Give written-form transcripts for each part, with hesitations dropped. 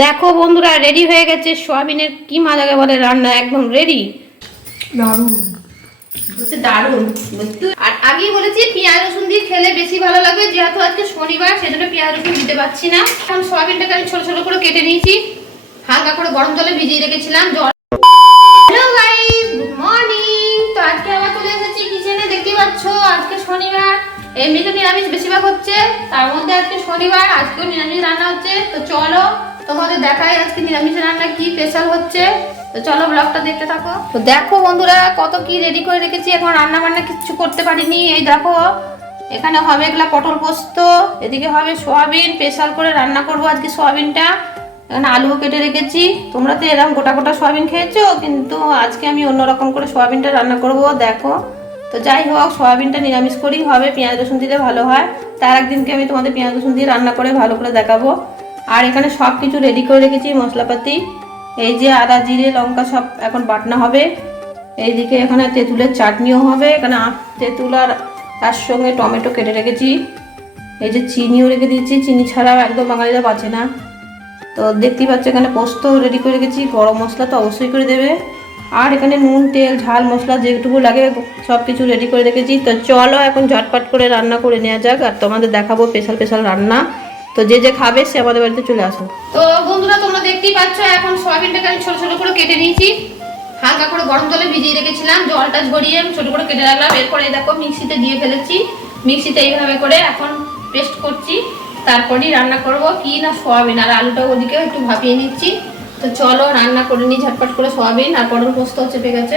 দেখো বন্ধুরা রেডি হয়ে গেছে সোয়াবিনের কিমা যাকে বলে রান্না একদম রেডি। দারুণ দারুণ। আর আগেই বলেছি পেঁয়াজ রসুন দিয়ে খেলে বেশি ভালো লাগবে, যেহেতু আজকে শনিবার সেজন্য পেঁয়াজ রসুন দিতে পারছি না। এখন সোয়াবিনটাকে আমি ছোট ছোট করে কেটে নিয়েছি, হালকা করে গরম জলে ভিজিয়ে রেখেছিলাম। Hello guys, good morning. তো আজকে আবার চলে এসেছি কিচেনে। দেখতে পাচ্ছ আজকে শনিবার, এমনিতে নিরামিষ বেশিরভাগ হচ্ছে, তার মধ্যে আজকে শনিবার, আজকেও নিরামিষ রান্না হচ্ছে। তো চলো তোমাদের দেখাই আজকে নিরামিষ রান্না কি স্পেশাল হচ্ছে। তো চলো ব্লগটা দেখতে থাকো। তো দেখো বন্ধুরা কত কি রেডি করে রেখেছি, এখন রান্না বান্না কিছু করতে পারিনি। এই দেখো এখানে হবে এগুলা পটল পোস্ত, এদিকে হবে সোয়াবিন, স্পেশাল করে রান্না করব আজকে সোয়াবিনটা। এখানে আলুও কেটে রেখেছি। তোমরা তো এরকম গোটা গোটা সোয়াবিন খেয়েছো, কিন্তু আজকে আমি অন্যরকম করে সোয়াবিনটা রান্না করব। দেখো তো যাই হোক, সোয়াবিনটা নিরামিষ করেই হবে, পেঁয়াজ রসুন দিলে ভালো হয়। তার একদিনকে আমি তোমাদের পেঁয়াজ রসুন দিয়ে রান্না করে ভালো করে দেখাবো। আর এখানে সব কিছু রেডি করে রেখেছি মশলাপাতি, এই যে আদা জিরে লঙ্কা সব এখন বাটনা হবে। এইদিকে এখানে তেঁতুলের চাটনিও হবে, এখানে তেঁতুল আর তার সঙ্গে টমেটো কেটে রেখেছি। এই যে চিনিও রেখে দিয়েছি, চিনি ছাড়া একদম বাঙালিরা বাঁচে না। তো দেখতেই পাচ্ছ এখানে পোস্ত রেডি করে রেখেছি, গরম মশলা তো অবশ্যই করে দেবে। আর এখানে নুন তেল ঝাল মশলা যেটুকু লাগে সব কিছু রেডি করে রেখেছি। তো চলো এখন ঝটপট করে রান্না করে নেওয়া যাক, আর তোমাদের দেখাবো স্পেশাল স্পেশাল রান্না। তো যে যে খাবে সে আমাদের বাড়িতে চলে আসো। তো বন্ধুরা তোমরা দেখতেই পাচ্ছ এখন সোয়াবিনটাকে আমি ছোট ছোট করে কেটে নিয়েছি, হালকা করে গরম জলে ভিজিয়ে রেখেছিলাম, জলটা ঝরিয়ে আমি ছোট করে কেটে রাখলাম। এরপরে দেখো মিক্সিতে দিয়ে ফেলেছি, মিক্সিতে এইভাবে করে এখন পেস্ট করছি। তারপরেই রান্না করব কি না সোয়াবিন, আর আলুটা ওদিকে একটু ভাপিয়ে নিচ্ছি। তো চলো রান্না করে নিই ঝটপট করে। সোয়াবিন আর পটল পোস্ত চেপে গেছে।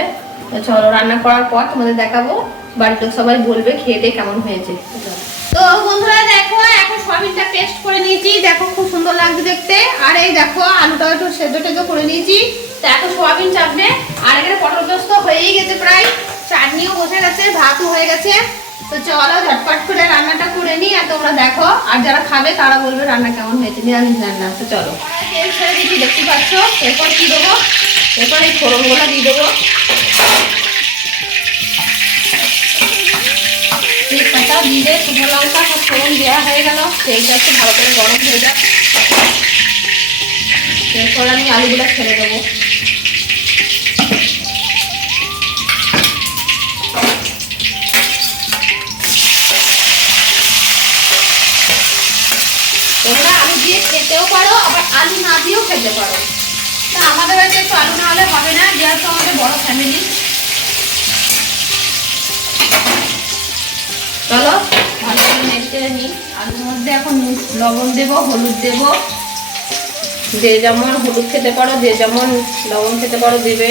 তো চলো রান্না করার পর তোমাদের দেখাবো, বাড়ির লোক সবাই বলবে খেয়ে দিয়ে কেমন হয়েছে। তো বন্ধুরা দেখো এখন সোয়াবিনটা পেস্ট করে নিয়েছি, দেখো খুব সুন্দর লাগছে দেখতে। আর এই দেখো আলুটা একটু সেদ্ধ টেদ্ধ করে নিয়েছি। তো এখন সোয়াবিন চাপবে, আর এখানে পটল পোস্ত হয়েই গেছে প্রায়, চাটনিও বসে গেছে, ভাতও হয়ে গেছে। তো চলো ঝটপট করে রান্নাটা করে নিই, আর তোমরা দেখো, আর যারা খাবে তারা বলবে রান্না কেমন হয়েছে, নিরামিষ রান্না। তো চলো তেল ছেড়ে দিচ্ছি, দেখতে পাচ্ছ। এরপর কি দেবো, এরপর এই ফোড়নগুলো দিয়ে দেবো। তেজপাতা দিয়ে শুকনো লঙ্কা সব ফোড়ন দেওয়া হয়ে গেল, তেলটা একটু ভালো করে গরম হয়ে যাক। এরপর আমি আলুগুলো ছেড়ে দেবো। তোমরা আলু দিয়ে খেতেও পারো, আবার আলু না দিয়েও খেতে পারো। তা আমাদের বাড়িতে একটু আলু না হলে হবে না, যেহেতু আমাদের বড় ফ্যামিলি। চলো ভালো করে নেড়ে নিই। আলুর মধ্যে এখন লবণ দেবো, হলুদ দেবো, যে যেমন হলুদ খেতে পারো যে যেমন লবণ খেতে পারো দেবে।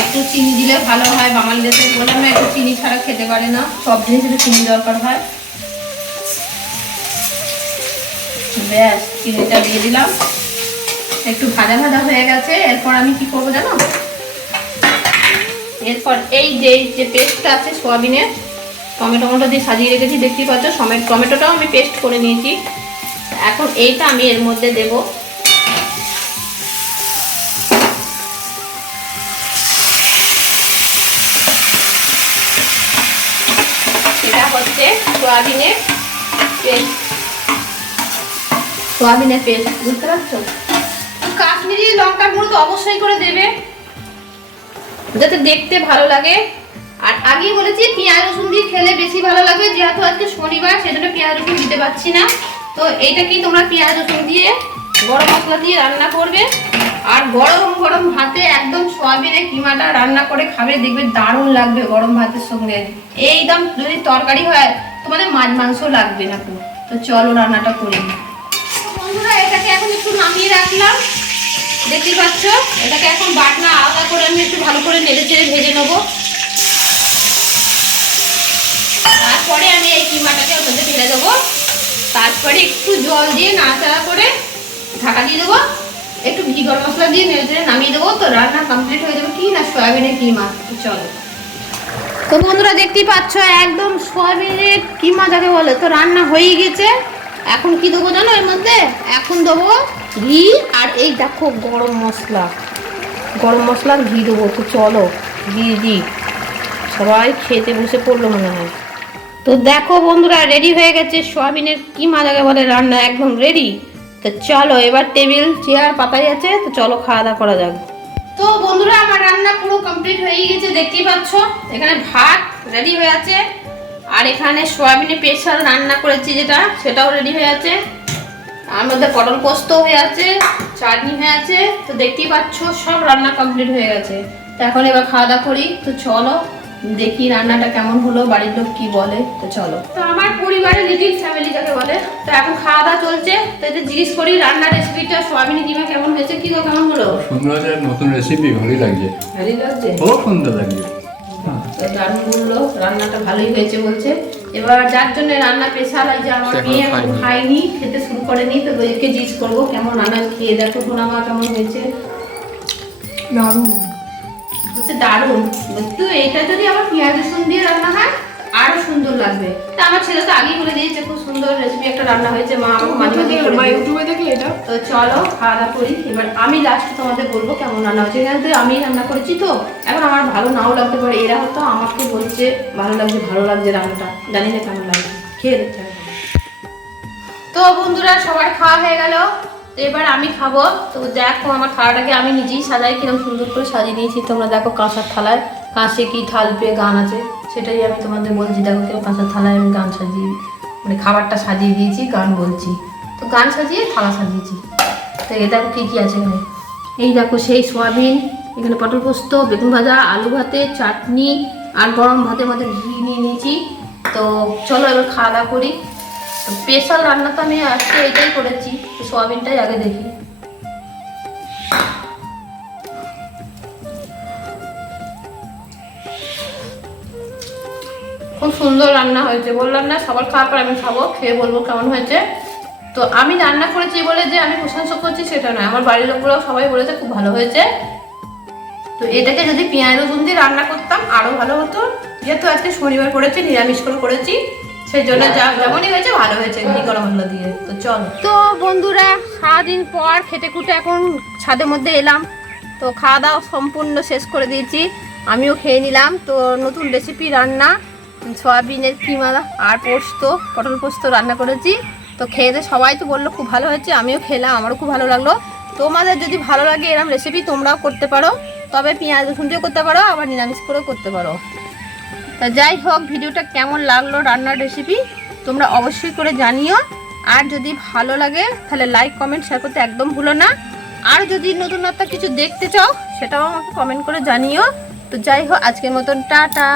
একটু চিনি দিলে ভালো হয়, বাঙালিদের বলে না একটু চিনি ছাড়া খেতে পারে না, সব জিনিস একটু চিনি দরকার হয়। ব্যাস চিনিটা দিয়ে দিলাম, একটু ভাজা ভাজা হয়ে গেছে। এরপর আমি কি করবো জানো, এরপর এই যে পেস্টটা আছে সোয়াবিনের, টমেটো দিয়ে সাজিয়ে রেখেছি দেখতেই পাচ্ছ, টমেটোটাও আমি পেস্ট করে নিয়েছি। এখন এইটা আমি এর মধ্যে দেব। এটা হচ্ছে সোয়াবিনের পেস্ট, সোয়াবিনের পেস্ট, বুঝতে পারছো। কাশ্মীরি লঙ্কার গুঁড়ো তো অবশ্যই করে দেবে, যাতে দেখতে ভালো লাগে। আর আগেই বলেছি পেঁয়াজ রসুন দিয়ে খেলে বেশি ভালো লাগবে, যেহেতু আজকে শনিবার সেজন্য পেঁয়াজ রসুন দিতে পারছি না। তো এইটা কি তোমরা পেঁয়াজ রসুন দিয়ে গরম মশলা দিয়ে রান্না করবে, আর গরম গরম ভাতে একদম সোয়াবিনের কিমাটা রান্না করে খাবে, দেখবে দারুণ লাগবে গরম ভাতের সঙ্গে। এইদম যদি তরকারি হয় তোমাদের মাছ মাংস লাগবে না। তো চলো রান্নাটা করি। বন্ধুরা এটাকে এখন একটু নামিয়ে রাখলাম, দেখতে পাচ্ছ। এটাকে এখন বাটনা আলাদা করে আমি একটু ভালো করে নেড়ে চেড়ে ভেজে নেবো। তারপরে আমি এই কিমাটাকে ওর মধ্যে ঢেলে দেবো, তারপরে একটু জল দিয়ে নাড়াচাড়া করে ঢাকা দিয়ে দেবো, একটু ঘি গরম মশলা দিয়ে নেড়ে চেড়ে নামিয়ে দেবো। তো রান্না কমপ্লিট হয়ে যাবে কি না সয়াবিনের কিমা। চলো তো বন্ধুরা দেখতেই পাচ্ছ একদম সয়াবিনের কিমা যাকে বলে তো রান্না হয়েই গেছে। এখন কি দেবো জানো এর মধ্যে, এখন দেবো ঘি, আর এই দেখো গরম মশলা আর ঘি দেবো। তো চলো ঘি দিই, সবাই খেতে বসে পড়লো মনে হয়। তো দেখো বন্ধুরা রেডি হয়ে গেছে সোয়াবিনের কিমা যাকে বলে রান্না একদম রেডি। তো চলো এবার টেবিল চেয়ার পাতাই আছে, তো চলো খাওয়া দাওয়া করা যাক। তো বন্ধুরা আমার রান্না পুরো কমপ্লিট হয়ে গেছে, দেখতেই পাচ্ছ। এখানে ভাত রেডি হয়ে আছে, আর এখানে সয়াবিনের স্পেশাল রান্না করেছি যেটা, সেটাও রেডি হয়ে আছে। আর মধ্যে পটল পোস্ত হয়ে আছে, চাটনি হয়ে আছে। তো দেখতেই পাচ্ছ সব রান্না কমপ্লিট হয়ে গেছে। তো এখন এবার খাওয়া দাওয়া করি। তো চলো দেখি রান্নাটা কেমন হলো, বাড়ির লোক কি বলে। তো চলো। তো আমার পরিবারের লিটিল ফ্যামিলি যাকে বলে, তো এখন খাওয়া দাওয়া চলছে। তো এতে জিজ্ঞেস করি রান্নার রেসিপিটা সোয়াবিন কিমা কেমন হয়েছে। কি গো কেমন হলো? সুন্দর আছে, নতুন রেসিপি, ভালোই লাগছে। ভালোই লাগছে, খুব সুন্দর লাগছে। দারুণ বললো, রান্নাটা ভালোই হয়েছে বলছে। এবার যার জন্য রান্না স্পেশাল, এই যে আমার মেয়ে এখন খায়নি, খেতে শুরু করেনি, তো ওদেরকে জিজ্ঞেস করবো কেমন রান্না, খেয়ে দেখো সোনামা কেমন হয়েছে। দারুণ বলছে, দারুণ। তো এটা যদি আবার পেঁয়াজ রসুন দিয়ে রান্না হয় আরো সুন্দর লাগবে। তা আমার ছেলে তো আগেই বলে দিয়েছে খুব সুন্দর রেসিপি একটা রান্না হয়েছে, মা আমাকে মাঝে মাঝে ইউটিউবে দেখে এটা। তো চলো খাওয়া দাওয়া করি। এবার আমি লাস্ট তোমাদের বলবো কেমন রান্না হয়েছে। এখানে তো আমি রান্না করেছি, তো এখন আমার ভালো নাও লাগতে পারে। এরা হয়তো আমাকে বলছে ভালো লাগছে রান্নাটা, জানি না কেমন লাগছে, খেয়ে দেখতে হবে। তো বন্ধুরা সবাই খাওয়া হয়ে গেল, তো এবার আমি খাবো। তো দেখো আমার থালাটাকে আমি নিজেই সাজাই, কিরকম সুন্দর করে সাজিয়ে নিয়েছি। তোমরা দেখো কাঁসার থালায়, কাঁচে কি থাল পেয়ে গান আছে, সেটাই আমি তোমাদের বলছি। দেখো কেউ কাঁসার থালায় আমি গান সাজিয়ে, মানে খাবারটা সাজিয়ে দিয়েছি, গান বলছি। তো গান সাজিয়ে থালা সাজিয়েছি। তো এ দেখো কী কী আছে এখানে। এই দেখো সেই সোয়াবিন, এখানে পটল পোস্ত, বেগুন ভাজা, আলু ভাতে, চাটনি, আর গরম ভাতের মধ্যে ঘি নিয়ে নিয়েছি। তো চলো এবার খাওয়া দাওয়া করি। তো স্পেশাল রান্না তো আমি আজকে এটাই করেছি, তো সোয়াবিনটাই আগে দেখি। খুব সুন্দর রান্না হয়েছে, বললাম না সবার খাওয়ার পর আমি খাবো, খেয়ে বলবো কেমন হয়েছে। তো আমি রান্না করেছি বলে যে আমি প্রশংসা করছি সেটা নয়, আমার বাড়ির লোকগুলোও সবাই বলেছে খুব ভালো হয়েছে। তো এটাকে যদি পেঁয়াজ রসুন দিয়ে রান্না করতাম আরো ভালো হতো, যেহেতু আজকে শনিবার করেছি, নিরামিষ করে করেছি, সেই জন্য যেমনই হয়েছে ভালো হয়েছে ঘি গরম মশলা দিয়ে। তো চলো। তো বন্ধুরা সারাদিন পর খেতে খুঁটে এখন ছাদের মধ্যে এলাম। তো খাওয়া দাওয়া সম্পূর্ণ শেষ করে দিয়েছি, আমিও খেয়ে নিলাম। তো নতুন রেসিপি রান্না, সয়াবিনের কিমা আর পোস্ত, পটল পোস্ত রান্না করেছি। তো খেয়ে দিয়ে সবাই তো বললো খুব ভালো হয়েছে, আমিও খেলাম, আমারও খুব ভালো লাগলো। তোমাদের যদি ভালো লাগে এরকম রেসিপি তোমরাও করতে পারো, তবে পেঁয়াজ রসুন দিয়েও করতে পারো, আবার নিরামিষ করেও করতে পারো। তা যাই হোক, ভিডিওটা কেমন লাগলো রান্নার রেসিপি তোমরা অবশ্যই করে জানিও। আর যদি ভালো লাগে তাহলে লাইক কমেন্ট শেয়ার করতে একদম ভুলো না। আর যদি নতুনত্ব কিছু দেখতে চাও সেটাও আমাকে কমেন্ট করে জানিও। তো যাই হোক আজকের মতন টাটা।